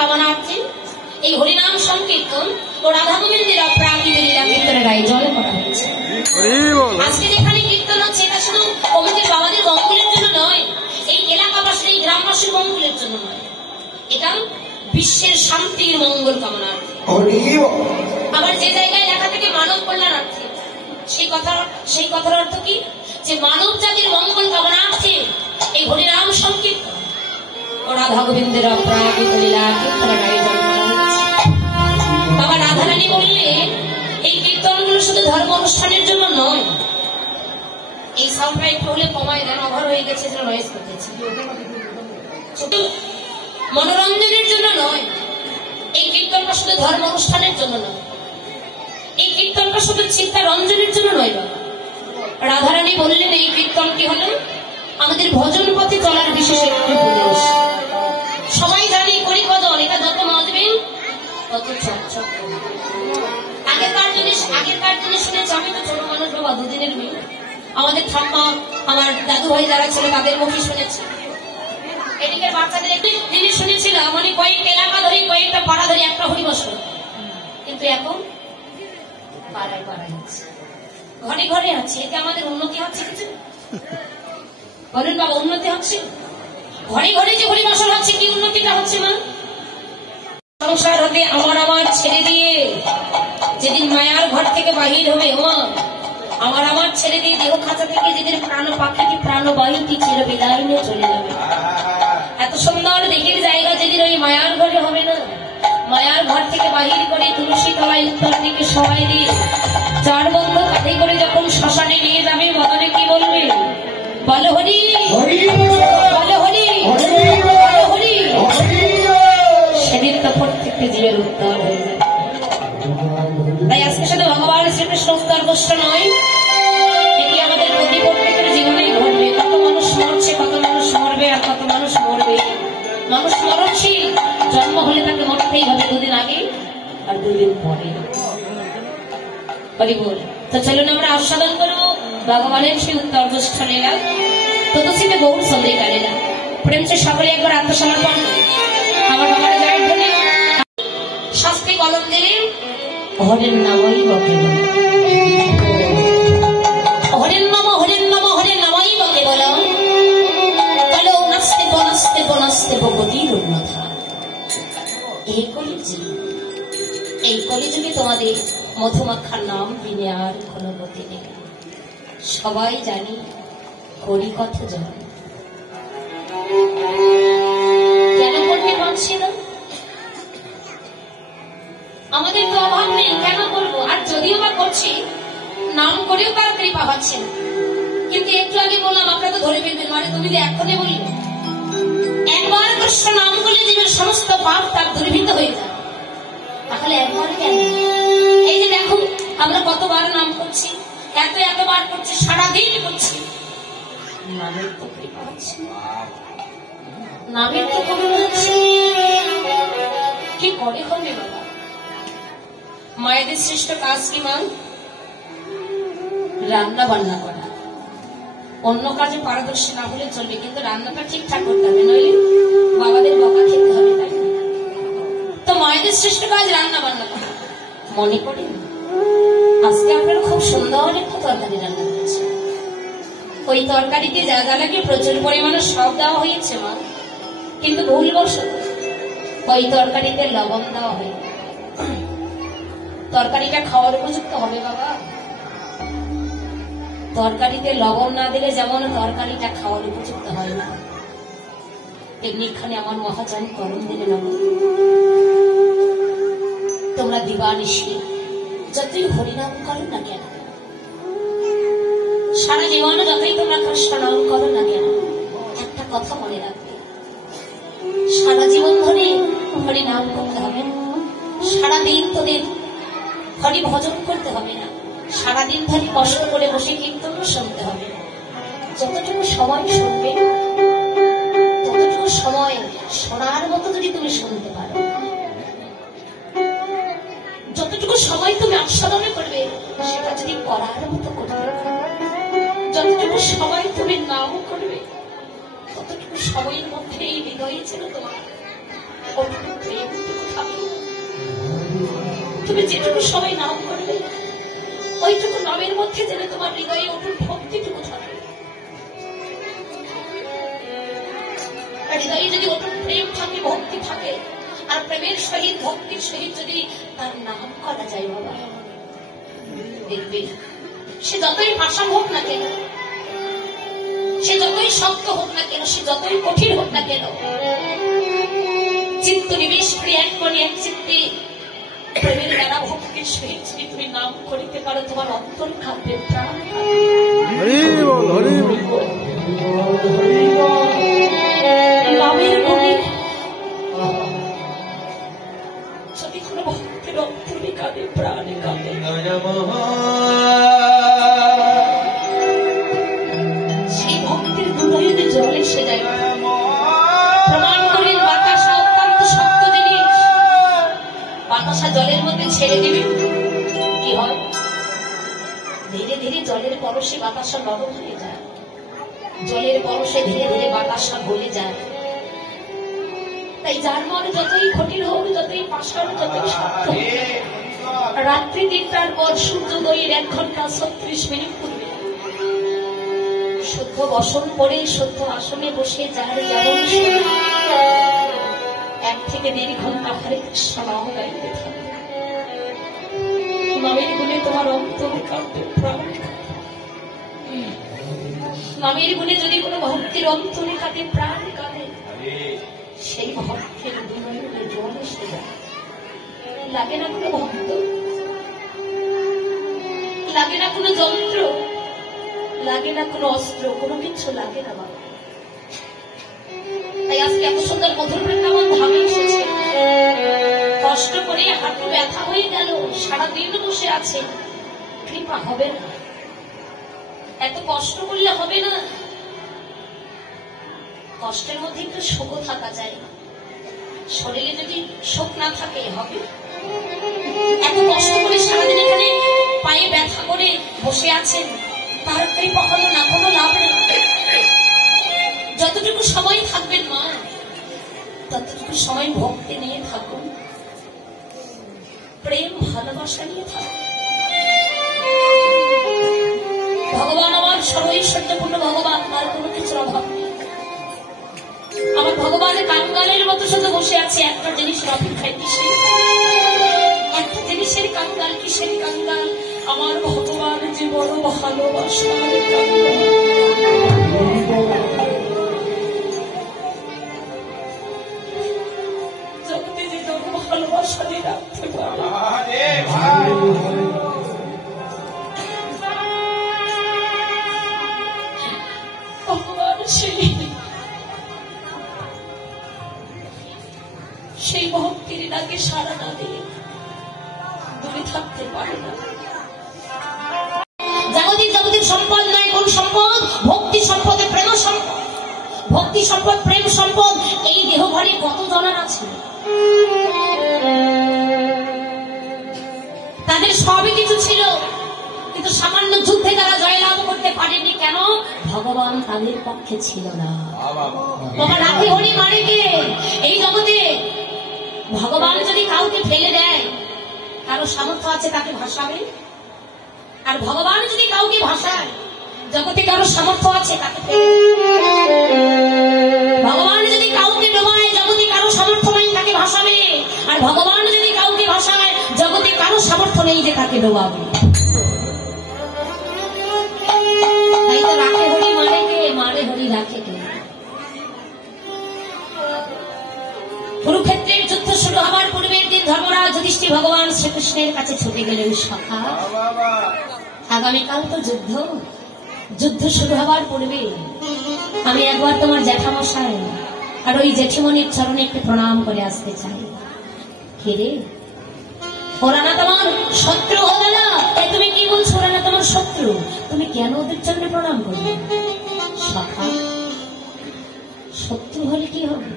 কামনার্থে এই হরিনাম সংকীর্তন ও রাধা গোবিন্দের অপ্রাকৃত লীলা কীর্তনের আয়োজন করা হয়েছে। আজকে যেখানে কীর্তন হচ্ছে এটা শুধু কমিটির বাবাদের মঙ্গলের জন্য নয়, এই এলাকাবাসীর এই গ্রামবাসীর মঙ্গলের জন্য নয়, এটা বিশ্বের শান্তির মঙ্গল কামনার্থে। আবার যে জায়গায় লেখা থেকে মানব কল্যাণার্থে, সেই কথার অর্থ কি? যে মানব জাতির মঙ্গল কামনার্থে এই হরিনাম সংকীর্তন ও রাধা গোবিন্দের অপ্রাকৃত লীলা কীর্তনের আয়োজন করা হয়েছে। বাবা রাধারানী বললে এই কীর্তনগুলো শুধু ধর্ম অনুষ্ঠানের জন্য নয়, এই সাউন্ডটা একটু হলে কমায় দেন, ওভার হয়ে গেছে, নয়েজ করতেছে, মনোরঞ্জনের জন্য নয়, এই কীর্তনটা শুধু ধর্ম অনুষ্ঠানের জন্য নয়, এই কীর্তনটা শুধু চিন্তা রঞ্জনের জন্য নয়। বাবা রাধারানী বললেন এই কীর্তনটি হল আমাদের ভজন পথে চলার বিশেষ একটি উপদেশ। সবাই জানি করিকদন, এটা যত মাজবেন তত চকচক। আগেরকার জিনিস শুনেছি, আমি তো ছোট মানুষ বাবা, দুদিনের মেয়ে, আমাদের ঠাম্মা আমার দাদু ভাই যারা ছিল তাদের মুখে শুনেছি, এদিকের বাচ্চাদের একটি জিনিস শুনেছিলাম, মানে কয়েকটা এলাকা ধরে কয়েকটা পাড়া ধরে একটা হরিবস, কিন্তু এখন পাড়ায় পাড়ায় আছে, ঘরে ঘরে আছে। এতে আমাদের উন্নতি হচ্ছে কিছু? বলেন বাবা, উন্নতি হচ্ছে? ঘরে ঘরে যে হরিবসন হচ্ছে, কি উন্নতিটা হচ্ছে? মা সংসার হতে আমার ছেড়ে দিয়ে যেদিন মায়ার ঘর থেকে বাহির হবে, ওমা আমার ছেড়ে দিয়ে দেহ খাঁচা থেকে যেদিন প্রাণ পাখিটি প্রাণবাহিটি চির বিদায় নিয়ে চলে যাবে, এত সুন্দর দেখির জায়গা যেদিন ওই মায়ার ঘরে হবে না, মায়ার ঘর থেকে বাহির করে তুলসী তলায় উত্তর দিকে সবাই দিয়ে চার বন্ধু কাঁধে করে যখন শ্মশানে নিয়ে যাবে, বদলে কি বলবে? বল হরি, বল হরি, বল হরি। সেদিন তো প্রত্যেকটি জীবের উত্তর হয়ে যায়। তাই আজকে শুধু ভগবান শ্রীকৃষ্ণ উত্তর গোষ্ঠ নয়, এটি আমাদের প্রতি প্রত্যেকের জীবনেই ঘটবে। কত মানুষ মরছে, কত মানুষ মরবে, আর কত মানুষ মরবে। মানুষ মরণশীল, জন্ম হলে তাকে মরতেই হবে, দুদিন আগে আর দুদিন পরে। তো চলুন আমরা আস্বাদন করবো ভগবানের সেই উত্তর গোষ্ঠ লীলা। তদসীতে গৌর সন্দেহকারীরা প্রেম সে সকলে একবার আত্মসমর্পণ। আমার বাবার জয়ের ধরে শাস্ত্রী কলম দিলেন, হরের নামই বকে বল, হরের নাম, হরের নাম, হরের নামই বকে বল, কালো নাস্তে বনাস্তে বনাস্তে ভগবতীর উন্নতা। এই কলিযুগে তোমাদের মধুমাখার নাম বিনে আর কোন গতি নেই। সবাই জানি হরিকথা জানি, কেন করতে পারছি না? আমাদের তো অভাব নেই, কেন করবো? আর যদিও বা করছি, নাম করেও তার কৃপা পাচ্ছে না। কিন্তু একটু আগে বললাম, আপনারা তো ধরে ফেলবেন, মানে তুমি যে এখনই বললে একবার কৃষ্ণ নাম করলে জীবের সমস্ত পাপ তার দূরীভূত হয়ে যায়, তাহলে একবার কেন? এই যে দেখুন আমরা কতবার নাম করছি, এতবার করছি, সারাদিন করছি, নামের তো কৃপা হচ্ছে, নামের তো করুণা হচ্ছে। কি করে হবে বাবা? মায়েদের শ্রেষ্ঠ কাজ কি মা? রান্না বান্না করা। অন্য কাজে পারদর্শী না হলে চলবে, কিন্তু রান্নাটা ঠিকঠাক করতে হবে, নইলে বাবাদের বকা খেতে হবে। তাই তো মায়েদের শ্রেষ্ঠ কাজ রান্না বান্না করা। মনে করি আজকে আপনারা খুব সুন্দর একটা তরকারি রান্না করেছে, ওই তরকারিতে যা যা লাগে প্রচুর পরিমাণে সব দেওয়া হয়েছে মা, কিন্তু ভুলবশত ওই তরকারিতে লবণ দেওয়া হয়। তরকারিটা খাওয়ার উপযুক্ত হবে বাবা? তরকারিতে লবণ না দিলে যেমন তরকারিটা খাওয়ার উপযুক্ত হয় না, তেমনি এখানে আমার মহাজন করণ দিলে লবণ। তোমরা দিবানিশি যতই হরিনাম করো না কেন, সারা জীবনে যতই তোমরা কৃষ্ণ নাম করো না কেন, একটা কথা মনে রাখবে, সারা জীবন ধরে হরিনাম করতে হবে না, সারাদিন তোদের হরি ভজন করতে হবে না, সারাদিন ধরে কষ্ট করে বসে কীর্তন শুনতে হবে না। যতটুকু সময় শুনবে, ততটুকু সময় শোনার মতো যদি তুমি শুনতে পারো, যতটুকু সময় তুমি আস্বাদনে করবে সেটা যদি করার মতো করবে, যতটুকু সময় তুমি নাম করবে, ততটুকু সময়ের মধ্যে এই হৃদয়ে ছিল তোমার প্রেম। তুমি যেটুকু সময় নাম করবে ওইটুকু নামের মধ্যে যেন তোমার হৃদয়ে অটুট ভক্তিটুকু থাকে। হৃদয়ে যদি অটুট প্রেম থাকে, ভক্তি থাকে, আর প্রেমের সহিত ভক্তির সহিত যদি তার নাম করা যায় বাবা, দেখবে সে যতই ভাষা হোক না কেন, সে যতই শক্ত হোক না কেন, সে যতই কঠিন হোক না কেন, চিত্ত নিবেশ করে এক মনে এক চিত্তে প্রেমের দ্বারা ভক্তির সহিত যদি তুমি নাম করিতে পারো, তোমার অন্তর কাঁদবে, প্রাণ নামের গুণে যদি কোনো ভক্তের অন্তরে কাঁদে, প্রাণে কাঁদে, সেই ভক্তের হৃদয়ে জল এসে যায়। প্রমাণ করেন বাতাসা অত্যন্ত শক্ত জিনিস, বাতাসা জলের মধ্যে ছেড়ে দিবে, কি হয়? ধীরে ধীরে জলের পরশে বাতাসা নরম হয়ে যায়, জলের পরশে ধীরে ধীরে বাতাসা গলে যায়। তাই যার মন যতই কঠিন হোক, যতই পাষাণ, যতই শক্ত, রাত্রি ৩টার পর সূর্যোদয়ের ১ ঘন্টা ৩৬ মিনিট পূর্বে শুদ্ধ বসন পরে শুদ্ধ আসনে বসে যার যেমন ১ থেকে ১.৫ ঘন্টা হরে কৃষ্ণ নাম গাইতে থাকে। নামের গুণে তোমার অন্তর কাঁদবে, প্রাণ কাঁদবে। নামের গুণে যদি কোনো ভক্তির অন্তরে কাঁদে, প্রাণ কাঁদে, সেই ভক্তের হৃদয়ে জল এসে যায়। লাগে না কোনো ভক্ত, লাগে না কোনো যন্ত্র, লাগে না কোনো অস্ত্র, কোনো কিছু লাগে না বাবা। তাই আজকে এত সুন্দর মধুর বৃন্দাবন ধামে এসেছে, কষ্ট করে হাঁটু ব্যথা হয়ে গেল, সারাদিন বসে আছে, কৃপা হবে না, এত কষ্ট করলে হবে না। কষ্টের মধ্যে একটু সুখ থাকা যায়, শরীরে যদি সুখ না থাকে হবে? এত কষ্ট করে সারাদিন এখানে পায়ে ব্যথা করে বসে আছেন, তার কৃপা হলো না, কোনো লাভ নেই। যতটুকু সময় থাকবেন মা, ততটুকু সময় ভক্তি নিয়ে থাকুন, প্রেম ভালোবাসা নিয়ে থাকুন। ভগবান আমার সর্বৈশ্বর্যপূর্ণ ভগবান, তার কোনো কিছুর অভাব নেই। আমার ভগবানের কাঙ্গালের মতো শুধু বসে আছে একটা জিনিসের অপেক্ষায়, কিসের? একটা জিনিসের কাঙ্গাল, কিসের কাঙ্গাল? আমার ভগবান যে বড় ভালোবাসার কাঙ্গাল। জগতে যে বড় ভালোবাসা দিয়ে রাখতে পারে, ভগবান সেই ভক্তির ডাকে সাড়া না দিয়ে দূরে থাকতে পারে না। জাগতিক সম্পদ নয়, কোন সম্পদ? ভক্তি সম্পদে প্রেম সম্পদ, ভক্তি সম্পদ, প্রেম সম্পদ। এই দেহ ঘরে কত জনের আছে, তাদের সবই কিছু ছিল, কিন্তু সামান্য যুদ্ধে তারা জয়লাভ করতে পারেনি। কেন? ভগবান তাদের পক্ষে ছিল না। বাবা রাখি হরি মারে কে? এই জগতে ভগবান যদি কাউকে ফেলে দেয়, কারো সামর্থ্য আছে তাকে ভাসাবে? আর ভগবান যদি কাউকে ভাসায়, জগতে কারো সামর্থ্য আছে তাকে ফেলে? ভগবান যদি কাউকে ডোবায়, জগতে কারো সামর্থ্য নেই তাকে ভাসাবে। আর ভগবান যদি কাউকে ভাসায়, জগতে কারো সামর্থ্য নেই যে তাকে ডোবাবে। তাই তো রাখে হরি মারে কে? মারে হরি রাখে কে? কুরুক্ষেত্রের যুদ্ধ শুরু হবার পূর্বের দিন ধর্মরাজ যুধিষ্ঠির ভগবান শ্রীকৃষ্ণের কাছে ছুটে গেলেন, সখা আগামীকাল তো যুদ্ধ, যুদ্ধ শুরু হবার পূর্বে আমি একবার তোমার জ্যাঠামশাই আর ওই জেঠিমণির চরণে একটু প্রণাম করে আসতে চাই। কে রে? ওরা না তোমার শত্রু? হলো না? তুমি কি বলছো? ওরা না তোমার শত্রু, তুমি কেন ওদের চরণে প্রণাম করবে? সখা শত্রু হলে কি হবে?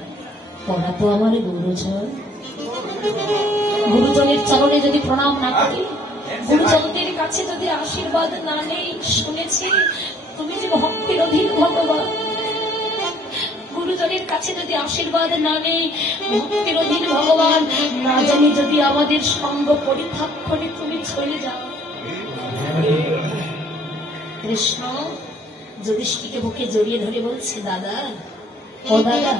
ওরা তো আমার গুরুজন, গুরুজনের চরণে যদি প্রণাম না করি, গুরুজনদের কাছে যদি আশীর্বাদ না নেই, শুনেছি তুমি যে ভক্তির অধীন ভগবান, গুরুজনের কাছে যদি আশীর্বাদ না নেই, ভক্তির অধীন ভগবান না জানি যদি আমাদের সঙ্গ পরিত্যাগ করে তুমি চলে যাও। কৃষ্ণ যুধিষ্ঠিরকে বুকে জড়িয়ে ধরে বলছে, দাদা ও দাদা,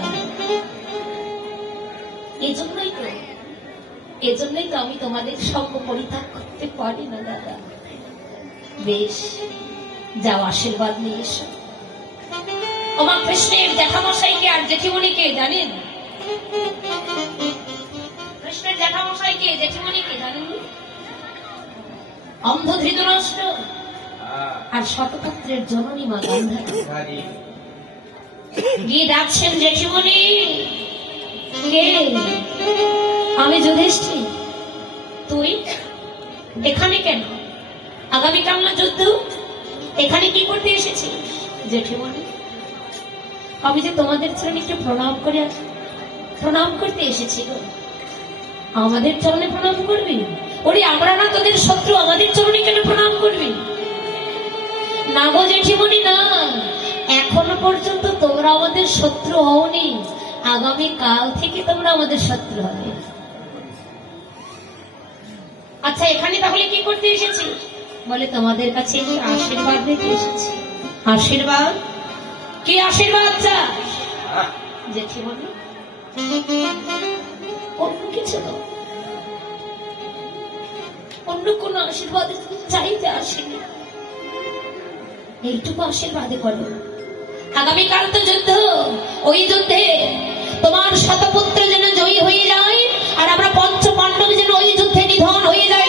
এজন্যই তো আমি তোমাদের সঙ্গ পরিত্যাগ করতে পারি না দাদা। বেশ, যাও আশীর্বাদ নিয়ে এসো। আমার কৃষ্ণের জ্যাঠামশাইকে আর জেঠিমণিকে জানেন? কৃষ্ণের জ্যাঠামশাইকে জেঠিমণিকে জানেন? অন্ধ ধৃতরাষ্ট্র আর শতপুত্রের জননী মা গান্ধারী। গিয়ে ডাকছেন, জেঠিমণি। কে? আমি যুধিষ্ঠির। তুই এখানে কেন? আগামীকাল না যুদ্ধ, এখানে কি করতে এসেছিস? জেঠিমণি, আমি যে তোমাদের চরণে একটু প্রণাম করতে এসেছিল। আমাদের চরণে প্রণাম করবি? ওরে আমরা না তোদের শত্রু, আমাদের চরণে কেন প্রণাম করবি? না গো জেঠিমণি না, এখনো পর্যন্ত তোমরা আমাদের শত্রু হওনি, আগামী কাল থেকে তোমরা আমাদের শত্রু হবে। আচ্ছা, এখানে তাহলে কি করতে এসেছি? বলে তোমাদের কাছে আশীর্বাদ দিতে এসেছি। আশীর্বাদ? কি আশীর্বাদ চাস? জেঠিমণি, অন্য কিছু না, অন্য কোন আশীর্বাদ চাইতে আসেনি, এইটুকু আশীর্বাদে করো। আগামীকাল তো যুদ্ধ, ওই যুদ্ধে তোমার শতপুত্র যেন জয়ী হয়ে যায়, আর আমরা পঞ্চ পাণ্ডব যেন ওই যুদ্ধে নিধন হয়ে যায়।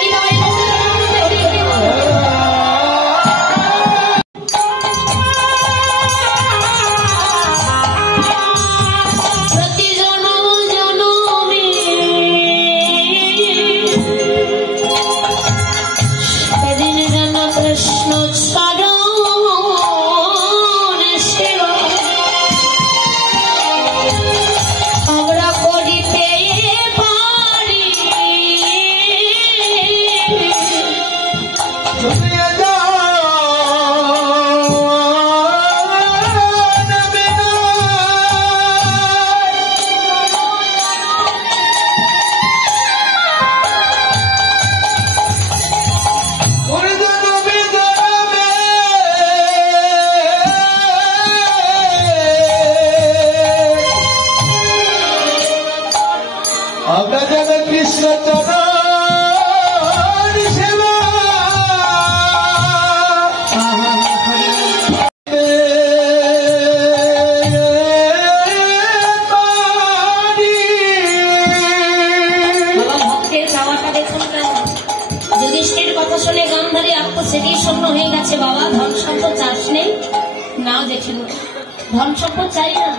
ধন সম্পদ চাই না,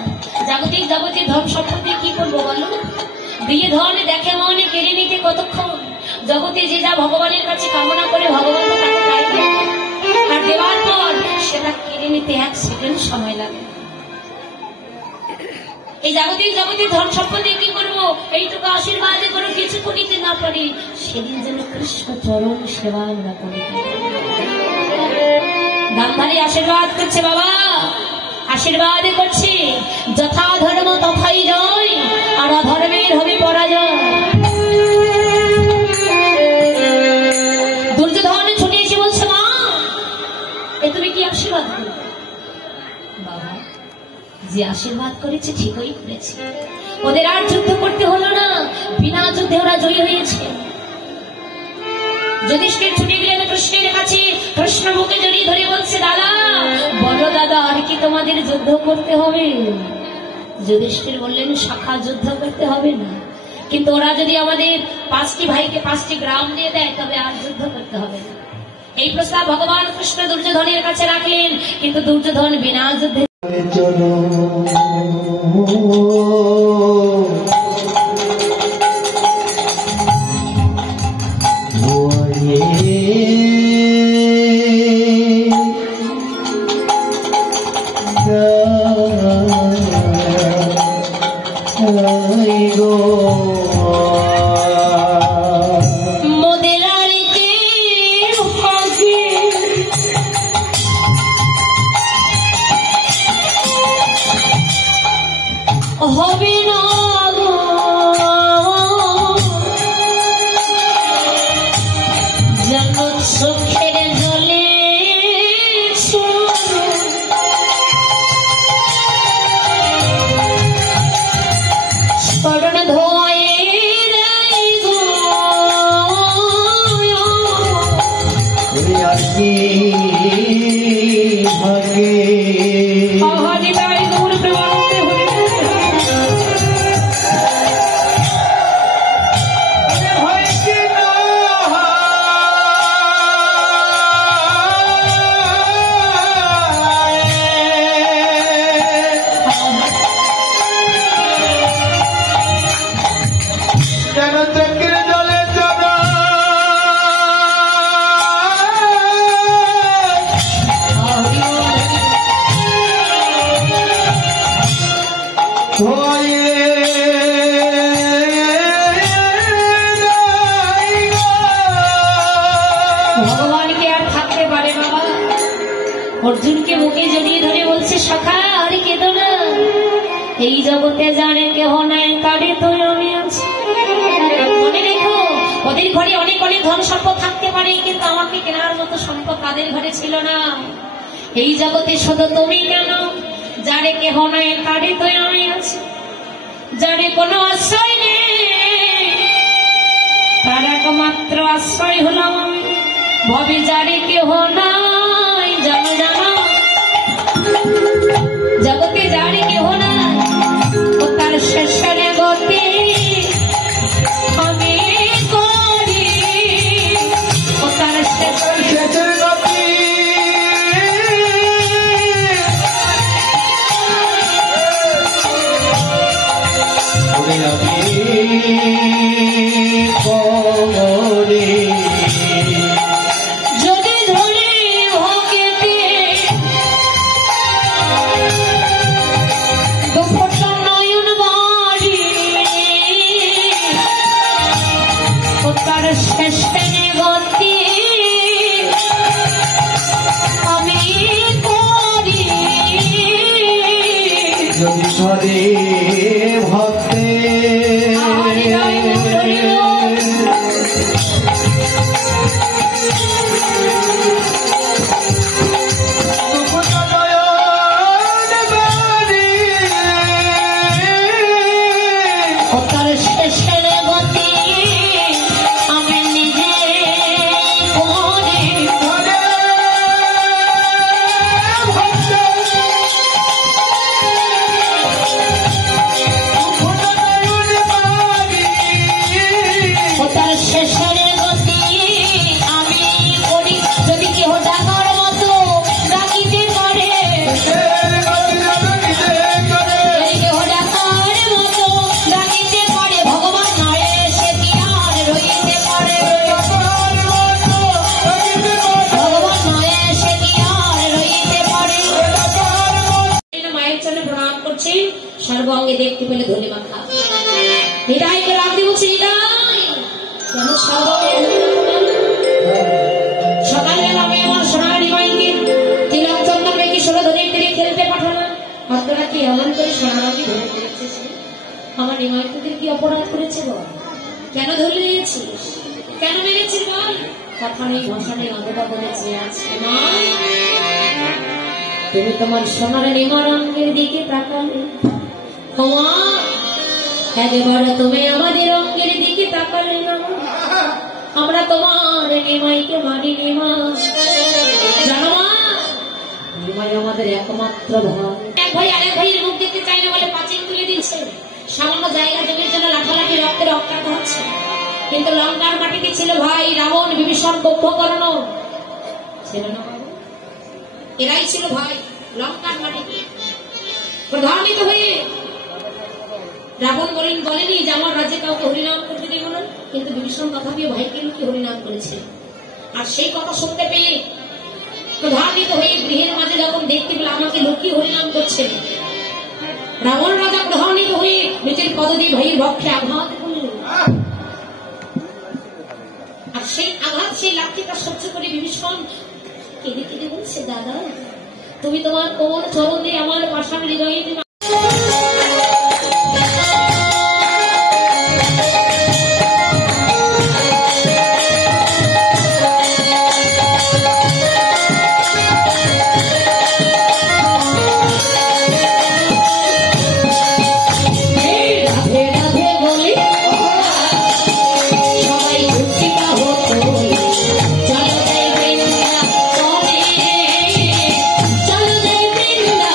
জাগতিক ধন সম্পদ কি করবো বলো? দিয়ে ধন দেখে মনে কেড়ে নিতে কতক্ষণ। জগতে যে যা ভগবানের কাছে কামনা করে ভগবান তাকে তাই দেয়, আর দেওয়ার পর সেটা কেড়ে নিতে 1 সেকেন্ড সময় লাগে। এই জাগতিক ধন সম্পদ কি করবো? এইটুকু আশীর্বাদ করে কিছু করিতে না পারি, সেদিন যেন কৃষ্ণ চরণ সেবা আমরা করি। গান্ধারী আশীর্বাদ করছে, বাবা আশীর্বাদ করছি, যথা ধর্ম তথাই জয়, আর অধর্মের হবে পরাজয়। দুর্যোধন ছুটে এসে বলছে, মা এ তুমি কি আশীর্বাদ করবে? বাবা যে আশীর্বাদ করেছে ঠিকই করেছে, ওদের আর যুদ্ধ করতে হলো না, বিনা যুদ্ধে ওরা জয়ী হয়েছে। যুধিষ্ঠির ছুটে গেলেন কৃষ্ণের কাছে, কৃষ্ণ মুখে জড়িয়ে ধরে বলছে, দাদা বলো দাদা, আর কি তোমাদের যুদ্ধ করতে হবে? যুধিষ্ঠির বললেন, শাখা যুদ্ধ করতে হবে না, কিন্তু ওরা যদি আমাদের 5টি ভাইকে 5টি গ্রাম দিয়ে দেয় তবে আর যুদ্ধ করতে হবে না। এই প্রস্তাব ভগবান কৃষ্ণ দুর্যোধনের কাছে রাখলেন, কিন্তু দুর্যোধন বিনা যুদ্ধে যেন চক্রে জলে চড়া ভগবান কি আর থাকতে পারে বাবা? অর্জুনকে মুখে জড়িয়ে ধরে বলছে সখা আর কেঁদো না, এই জগতে জানে কেহ নাই তারে তুই আমি আছি। মনে রেখো ওদের ঘরে অনেক অনেক ধন সম্পদ থাকতে পারে, কিন্তু আমাকে কেনার মতো সম্পদ তাদের ঘরে ছিল না। এই জগতে শুধু তুমি কেন, যারে কেহ নাই তারে তুই আমি আছি। যারে কোনো আশ্রয় নেই তার একমাত্র আশ্রয় হলাম আমি। ভবে যারে কেহ নাই জানো জানো, জগতে যারে কেহ নাই ও তার শেষের গতি আমি করি, ও তার শেষের গতি যদি ধরে ভগেতে দুপটা নয়ন বাড়ি ও তার শেষের গতি আমি করি। যদি ধরে ভক্তে সর্বাঙ্গে দেখতে পেলে ধনে মাখা হৃদয়কে রাখতে বলছে হৃদয় কেন সর্বাঙ্গে। সকালবেলা আমি আমার সোনার নিমাইকে তিলক চন্দন রেখে ষোলো ধনের তীরে খেলতে পাঠালাম, আপনারা কি এমন করে সোনারাকে ধরে ফেলেছিস? আমার নিমাই তোদের কি অপরাধ করেছে বল? কেন ধরে নিয়েছিস? কেন মেরেছিস বল? কথা নেই ভাষা নেই, অতটা বলেছে আজকে মা তুমি তোমার সোনার নিমার অঙ্গের দিকে তাকালে, একবার তুমি আমাদের অঙ্গের দিকে তাকালে না, আমরা তোমার নিমাইকে মারিনি মা। জানো মা নিমাই আমাদের একমাত্র ভাই। এক ভাই আরেক ভাইয়ের মুখ দেখতে চাই না বলে পাঁচিল তুলে দিচ্ছে, সামান্য জায়গা জমির জন্য লাঠালাঠি রক্তে রক্তাক্ত হচ্ছে। কিন্তু লঙ্কার মাটিতে ছিল ভাই রাবণ, বিভীষণ, কুম্ভকর্ণ ছিল না, এরাই ছিল ভাই লঙ্কার মাটিতে প্রধানিত হয়ে। রাবণ বলেনি যে আমার রাজ্যে কাউকে হরিনাম করতে দেব না, কিন্তু বিভীষণ তথাপিও ভাইকে লুকিয়ে হরিনাম করেছে। আর সেই কথা শুনতে পেয়ে প্রধানিত হয়ে গৃহের মাঝে যখন দেখতে পেলে আমাকে লুকিয়ে হরিনাম করছে, রাবণ রাজা প্রধানিত হয়ে নিজের পদবী ভাইয়ের বক্ষে আঘাত করলেন। আর সেই আঘাত সেই লাঠিটা সহ্য করে বিভীষণ কেঁদে কেঁদে বলছে দাদা তুমি তোমার কোমল চরণ দিয়ে আমার পাষাণ হৃদয়ে চলো যাই বৃন্দা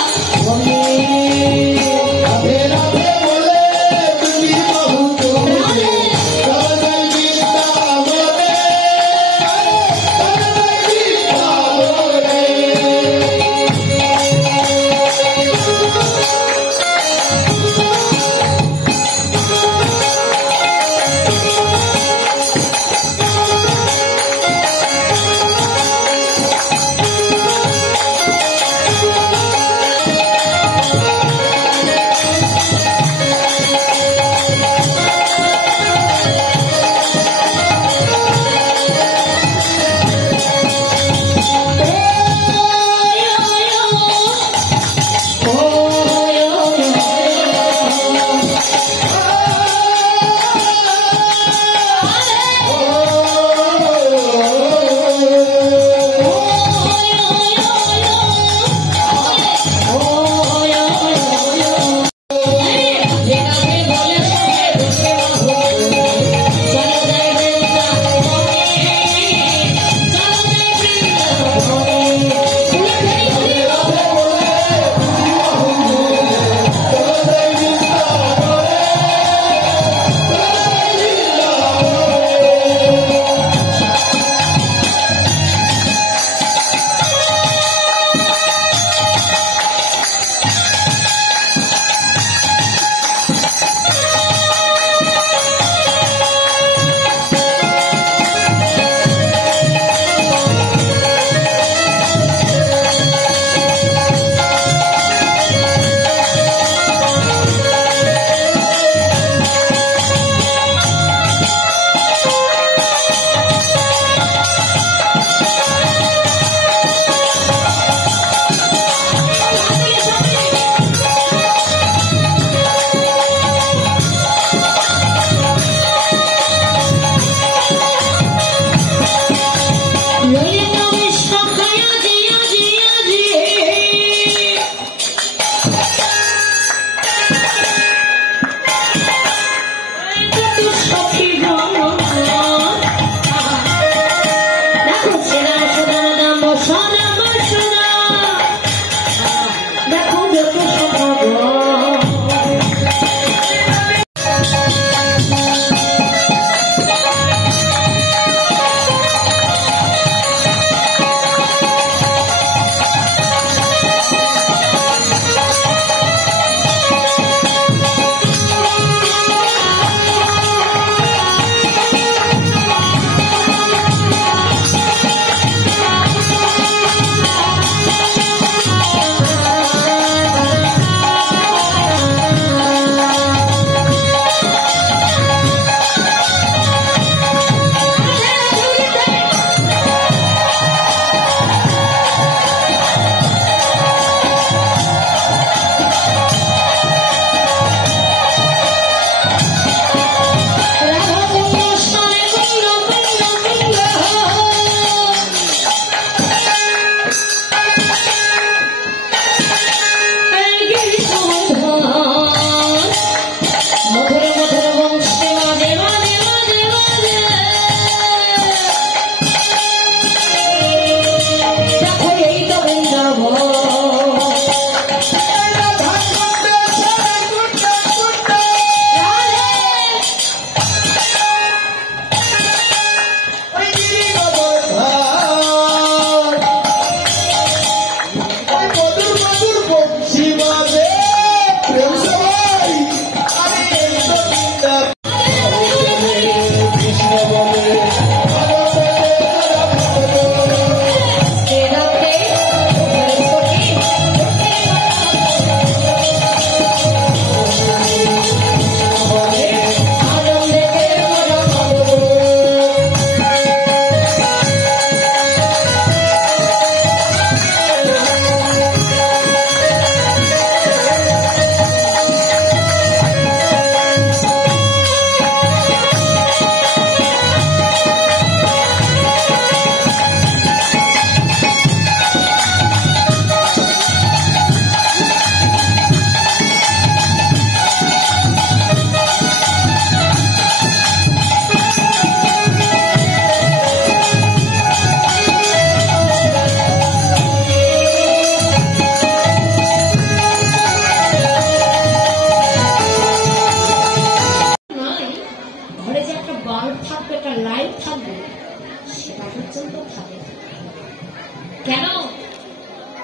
কেন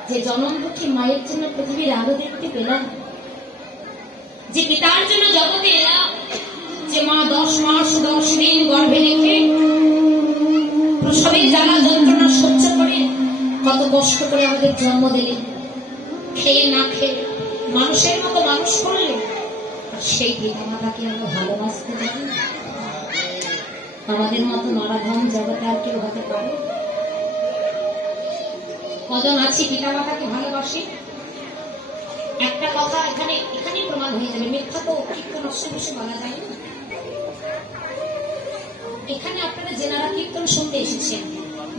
যে জনমদুঃখী মায়ের জন্য পৃথিবীর আলো দেখতে পেলাম, যে পিতার জন্য জগতে এলাম, যে মা 10 মাস 10 দিন গর্ভে রেখে প্রসবের জ্বালা যন্ত্রণা সহ্য করে কত কষ্ট করে আমাদের জন্ম দিলেন, খেয়ে না খেয়ে মানুষের মতো মানুষ করলেন। সেই পিতা মাতাকে আমরা ভালোবাসতে জানি? আমাদের মতো নরাধম জগতে আর কেউ হতে পারে? কজন আছি পিতা মাতাকে ভালোবাসি? একটা কথা এখানেই প্রমাণ হয়ে যাবে, মিথ্যা তো কীর্তন অবশ্যই বলা যায় না। এখানে আপনারা যেনারা কীর্তন শুনতে এসেছেন,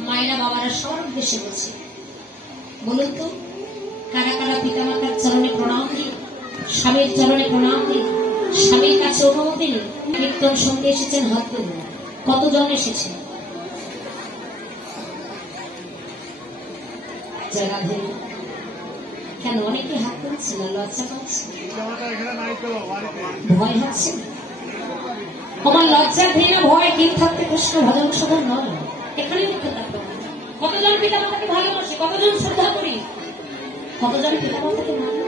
মায়েরা বাবারা সবার উদ্দেশ্যে বলছে, বলুন তো কারা কারা পিতা মাতার চরণে প্রণাম দিই, স্বামীর চরণে প্রণাম দিই, স্বামীর কাছে অনুমতি নিই কীর্তন শুনতে এসেছেন? হাত তুলুন। কতজন এসেছেন? জায়গা ধরে কেন অনেকে হাত তুলছে না? লজ্জা পাচ্ছে, ভয় হচ্ছে? আমার লজ্জা ঘৃণা ভয় দিন থাকতে কৃষ্ণ ভজন সদন নয়, এখানে মুখে থাকতে হবে। কতজন পিতা মাতাকে ভালোবাসে, কতজন শ্রদ্ধা করি, কতজন পিতা মাতাকে মানে?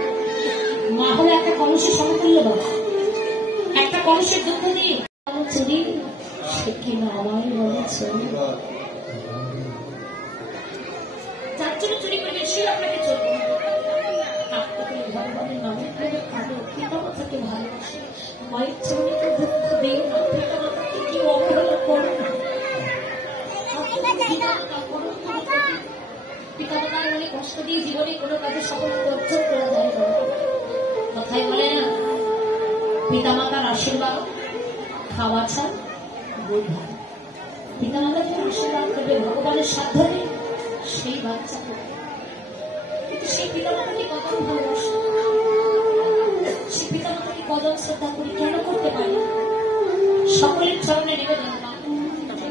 মা হলে একটা কলসে সমতুল্য বাবা, একটা কলসের দুধ দিয়ে চুরি সে কিনা আমারই বলেছে, যার জন্য চুরি করবেন সে আপনাকে চলবে। ভগবানের নামে পিতা মাতাকে ভালোবাসে, মায়ের চরণে দুঃখ দেয় না, পিতা মাতাকে কেউ অবহেলা করে না। পিতা মাতার মনে কষ্ট দিয়ে জীবনে কোনো কাজে সফলতা অর্জন করা যায় না। কথাই বলে না, পিতা মাতার আশীর্বাদ খাওয়া ছাড় বোধ হয়। পিতা মাতা যে আশীর্বাদ করবে ভগবানের সাধ্য নেই, সেই বাচ্চা করবে। কিন্তু সেই পিতা মাতাকে কত ভালোবাসে, সেই পিতা মাতাকে কদম শ্রদ্ধা করি কেন করতে পারি? সকলের চরণে নিবেদন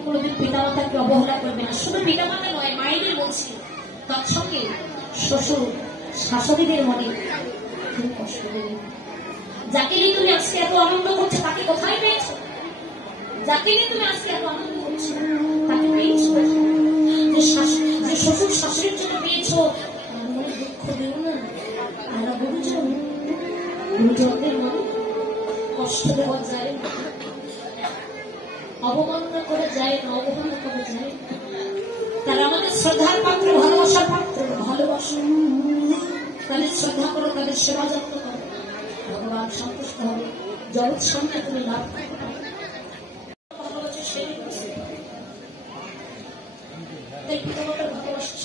কোনোদিন পিতামাতাকে অবহেলা করবে না। শুধু পিতামাতা নয়, মায়েদের বলছি, তৎসঙ্গে শ্বশুর শাশুড়িদের মনে তুমি কষ্ট দেবে না। যাকে নিয়ে তুমি আজকে এত আনন্দ করছো তাকে কোথায় পেয়েছো? যাকে নিয়ে তুমি আজকে এত আনন্দ করছো তাকে পেয়েছো? যে শ্বশুর শাশুড়ির জন্য পেয়েছো মনে দুঃখ দেও না। আমরা গুরুজনদের মনে কষ্ট দেওয়া যায় না, অবমাননা করা যায় না, অবমাননা করা যায় না। তারা আমাদের শ্রদ্ধার পাত্র, ভালোবাসার পাত্র, ভালোবাসা। তাদের শ্রদ্ধা করো, তাদের সেবা যত্ন করো, ভগবান সন্তুষ্ট হবে। জগৎ সামনে তুমি লাভ করতে পারো। ভালোবাসার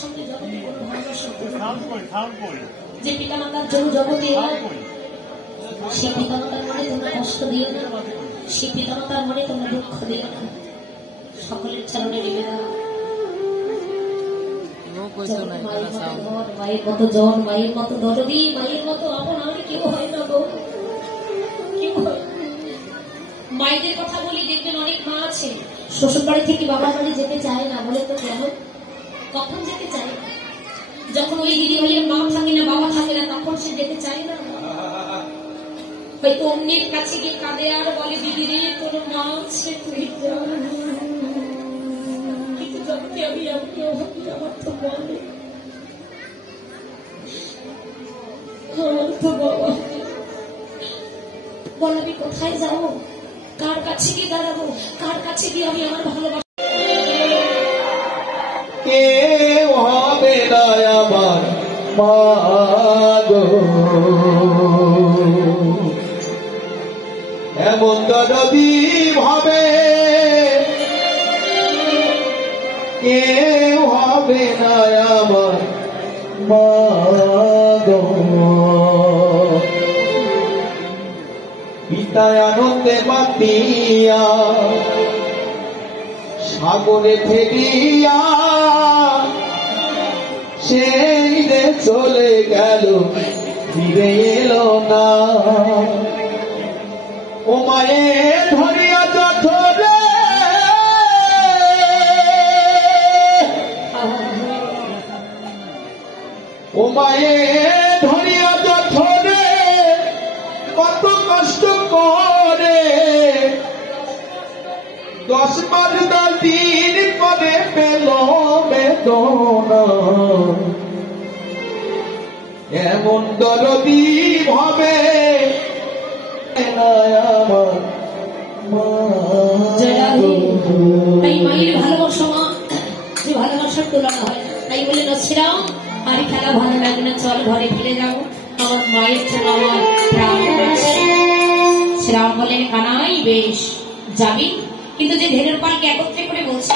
সঙ্গে জগতে কোনো ভালোবাসা যে পিতামাতার জন্য জগতে সেই পিতামাতার মনে তোমরা কষ্ট দিও না, সেই পিতামাতার মনে তোমরা দুঃখ দিও না। সকলের চরণে নিবেদন। মায়ের মতো জন, মায়ের মতো দরদি, মায়ের মতো আপন আর কেউ হয় না গো, কেউ হয়। মায়েদের কথা বলি, দেখবেন অনেক মা আছে শ্বশুর বাড়ি থেকে বাবার বাড়ি যেতে চায় না। বলে তো কেন? কখন যেতে চায় না? যখন ওই দিদি ভাইয়ের মা থাকে না, বাবা থাকে না, তখন সে যেতে চায় না। হয়তো অন্যের কাছে গিয়ে কাঁদে আর বলে, দিদি রে তোর মা আছে, তুই কিন্তু যখন আমি আমার তো বলে আমার তো বাবা বল, আমি কোথায় যাবো? কার কাছে গিয়ে দাঁড়াবো? কার কাছে গিয়ে আমি আমার ভালোবাসা? কেউ হবে না আমার মা গো, এমন দরদি ভাবে কেউ হবে না আমার মা গো। পিতায় আনন্দে মাতিয়া সাগরে ফেরিয়া সেই যে চলে গেল, ফিরে এলো না। ও মায়ে ধরিয়া যথরে, ও মায়ে ধরিয়া যথরে কত কষ্ট করে, 10 মাস 10 দিন পরে পেল বেদনা। এমন দরদি ভাবে আমার মা। তাই মায়ের ভালোবাসা, মা যে ভালোবাসার তুলনা হয়। তাই বলে না, শ্রীরাম আর খেলা ভালো লাগে না, চল ঘরে ফিরে যাবো, আমার মায়ের জন্য আমার প্রাণ আছে। শ্রীরাম বলেন, কানাই বেশ যাবি, কিন্তু যে ধেনুর পালকে একত্রে করে বলছে